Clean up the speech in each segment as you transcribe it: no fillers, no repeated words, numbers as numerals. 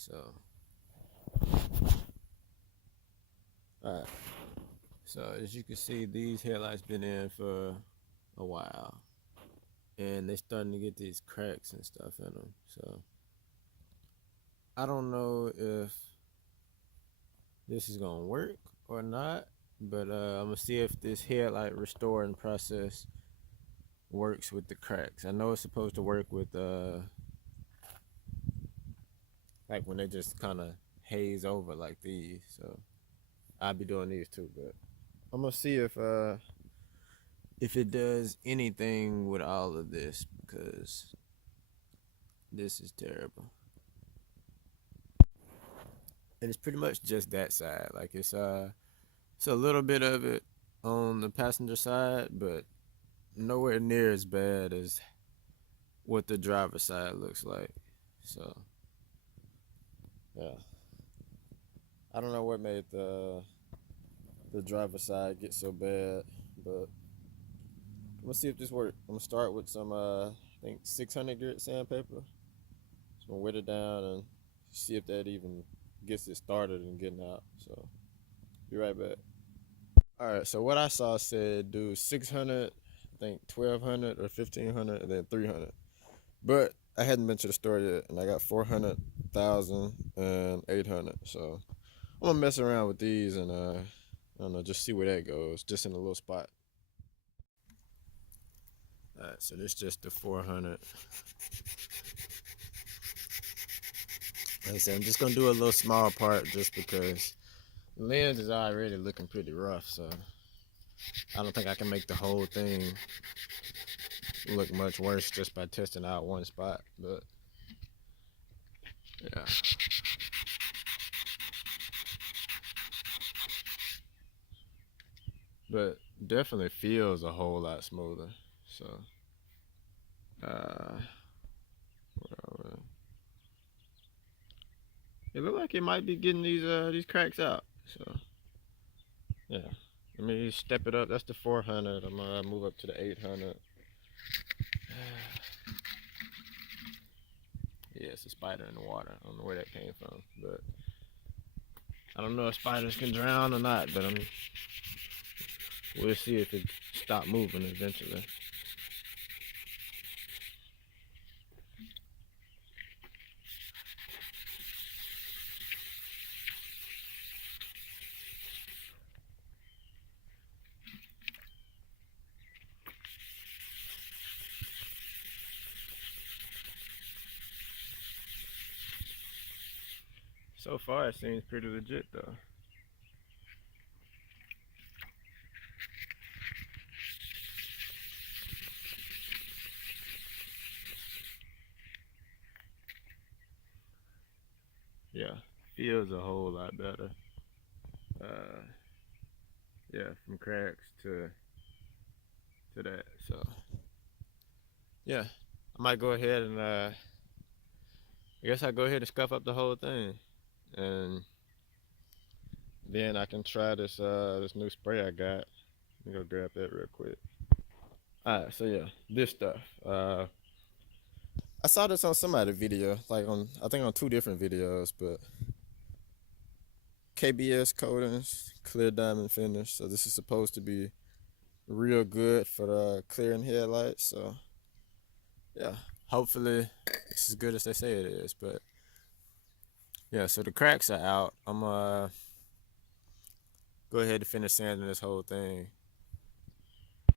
So, alright. So as you can see, these headlights been in for a while, and they starting to get these cracks and stuff in them. So I don't know if this is gonna work or not, but I'm gonna see if this headlight restoring process works with the cracks. I know it's supposed to work with like when they just kind of haze over like these. So I'll be doing these too, but I'm gonna see if it does anything with all of this, because this is terrible. And it's pretty much just that side. Like it's a little bit of it on the passenger side, but nowhere near as bad as what the driver's side looks like. So yeah, I don't know what made the driver's side get so bad, but I'm gonna see if this works. I'm gonna start with some I think 600 grit sandpaper. Just gonna wet it down and see if that even gets it started and getting out. So be right back. All right, so what I saw said do 600, I think 1200 or 1500, and then 300. But I hadn't been to the store yet, and I got 400,000 and 800. So I'm gonna mess around with these and I don't know, just see where that goes, just in a little spot. All right, so this is just the 400. Like I said, I'm just gonna do a little small part just because the lens is already looking pretty rough, so I don't think I can make the whole thing look much worse just by testing out one spot. But yeah, but definitely feels a whole lot smoother. So uh it looked like it might be getting these cracks out. So yeah, let me step it up. That's the 400. I'm gonna move up to the 800. Yeah, it's a spider in the water. I don't know where that came from, but I don't know if spiders can drown or not. But we'll see if it stop moving eventually. So far, it seems pretty legit though. Yeah, feels a whole lot better. Uh, yeah, from cracks to that. So yeah, I might go ahead and I guess I go ahead and scuff up the whole thing, and then I can try this new spray I got. Let me go grab that real quick. All right, so yeah, this stuff. I saw this on somebody's video, like on I think on two different videos, but KBS coatings, clear diamond finish. So this is supposed to be real good for the clearing headlights. So yeah, hopefully it's as good as they say it is. But yeah, so the cracks are out. I'm gonna go ahead and finish sanding this whole thing.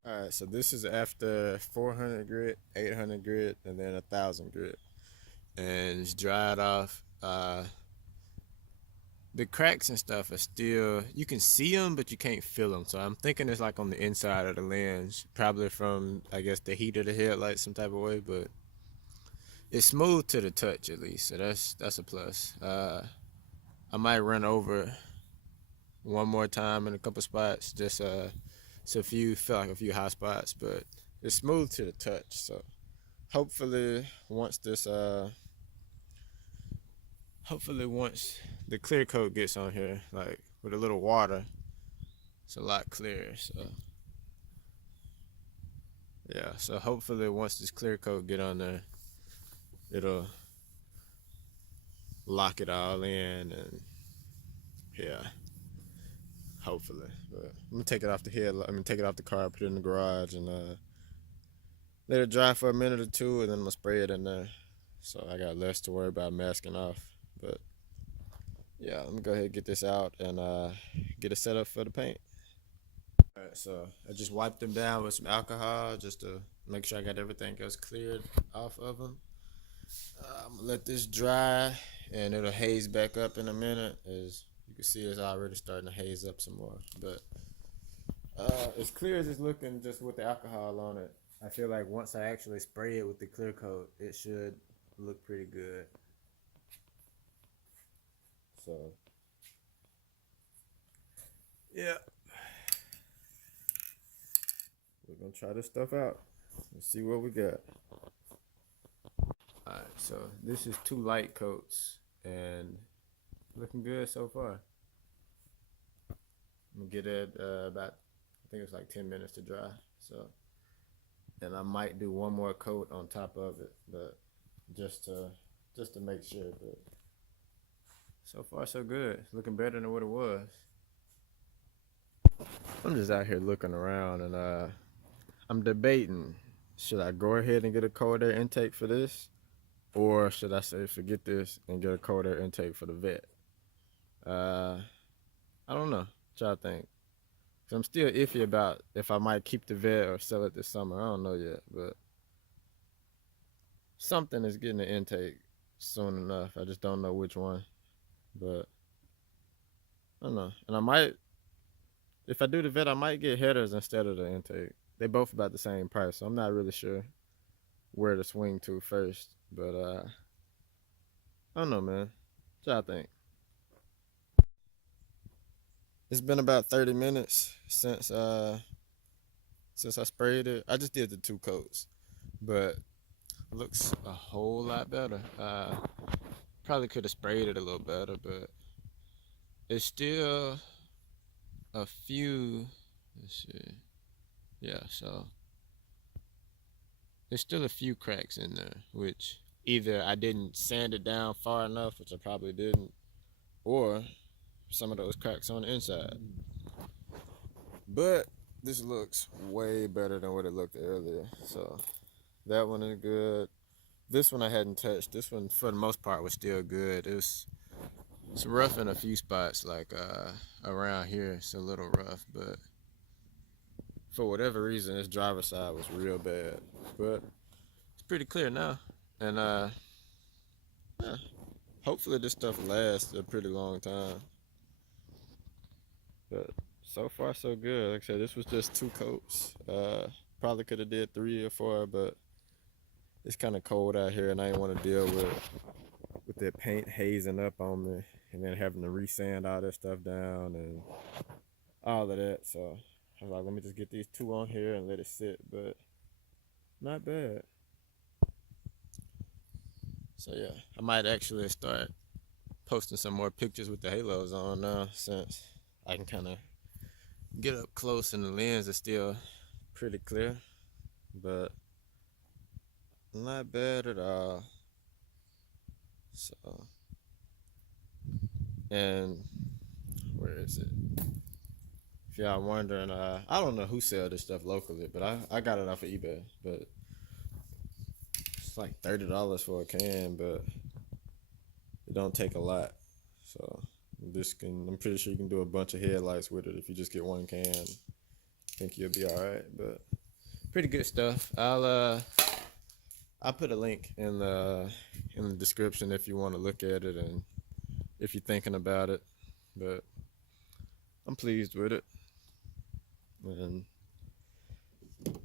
All right, so this is after 400 grit, 800 grit, and then 1,000 grit, and it's dried off. The cracks and stuff are still, you can see them, but you can't feel them. So I'm thinking it's like on the inside of the lens, probably from I guess the heat of the headlight, some type of way. But it's smooth to the touch at least, so that's a plus. I might run over one more time in a couple spots, just so if you feel like a few hot spots, but it's smooth to the touch. So hopefully once this hopefully once the clear coat gets on here, like with a little water, it's a lot clearer. So yeah, so hopefully once this clear coat get on there, it'll lock it all in, and yeah, hopefully. But I'm gonna take it off the head. I'm gonna take it off the car, put it in the garage, and let it dry for a minute or two, and then I'm gonna spray it in there. So I got less to worry about masking off. But yeah, let me go ahead and get this out and get it set up for the paint. All right, so I just wiped them down with some alcohol just to make sure I got everything else cleared off of them. I'm gonna let this dry, and it'll haze back up in a minute. As you can see, it's already starting to haze up some more. But as clear as it's looking just with the alcohol on it, I feel like once I actually spray it with the clear coat, it should look pretty good. So yeah, we're gonna try this stuff out. Let's see what we got. Alright, so this is 2 light coats and looking good so far. I'm gonna get it about, I think it's like 10 minutes to dry. So, and I might do one more coat on top of it, but just to make sure. But so far so good. It's looking better than what it was. I'm just out here looking around, and I'm debating, should I go ahead and get a cold air intake for this, or should I say forget this and get a cold air intake for the vet? I don't know. What y'all think? Cause I'm still iffy about if I might keep the vet or sell it this summer. I don't know yet, but something is getting an intake soon enough. I just don't know which one. But I don't know. And I might, if I do the vet, I might get headers instead of the intake. They both about the same price, so I'm not really sure where to swing to first. But I don't know, man. What y'all think? It's been about 30 minutes since I sprayed it. I just did the 2 coats, but it looks a whole lot better. Probably could have sprayed it a little better, but it's still a few. Let's see. Yeah, so there's still a few cracks in there, which either I didn't sand it down far enough, which I probably didn't, or some of those cracks on the inside. But this looks way better than what it looked earlier. So that one is good. This one I hadn't touched. This one, for the most part, was still good. It's rough in a few spots, like around here. It's a little rough, but for whatever reason, this driver's side was real bad. But it's pretty clear now, and yeah, hopefully this stuff lasts a pretty long time. But so far so good. Like I said, this was just 2 coats. Probably could have did 3 or 4, but it's kind of cold out here, and I didn't want to deal with that paint hazing up on me, and then having to resand all that stuff down and all of that. So I was like, let me just get these 2 on here and let it sit. But not bad. So yeah, I might actually start posting some more pictures with the halos on now, since I can kind of get up close and the lens is still pretty clear, but not bad at all. So, and where is it? If y'all wondering, I don't know who sell this stuff locally, but I got it off of eBay. But it's like $30 for a can, but it don't take a lot. So I'm pretty sure you can do a bunch of headlights with it if you just get 1 can. I think you'll be all right. But pretty good stuff. I'll put a link in the description if you want to look at it and if you're thinking about it. But I'm pleased with it, and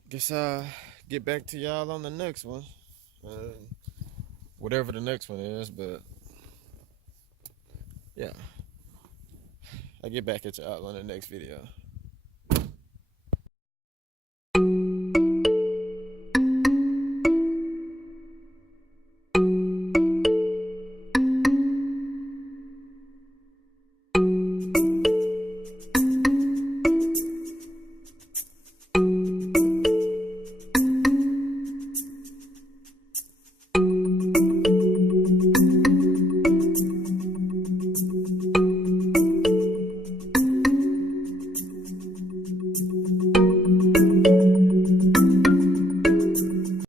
guess I'll get back to y'all on the next one, whatever the next one is. But yeah, I'll get back at y'all on the next video.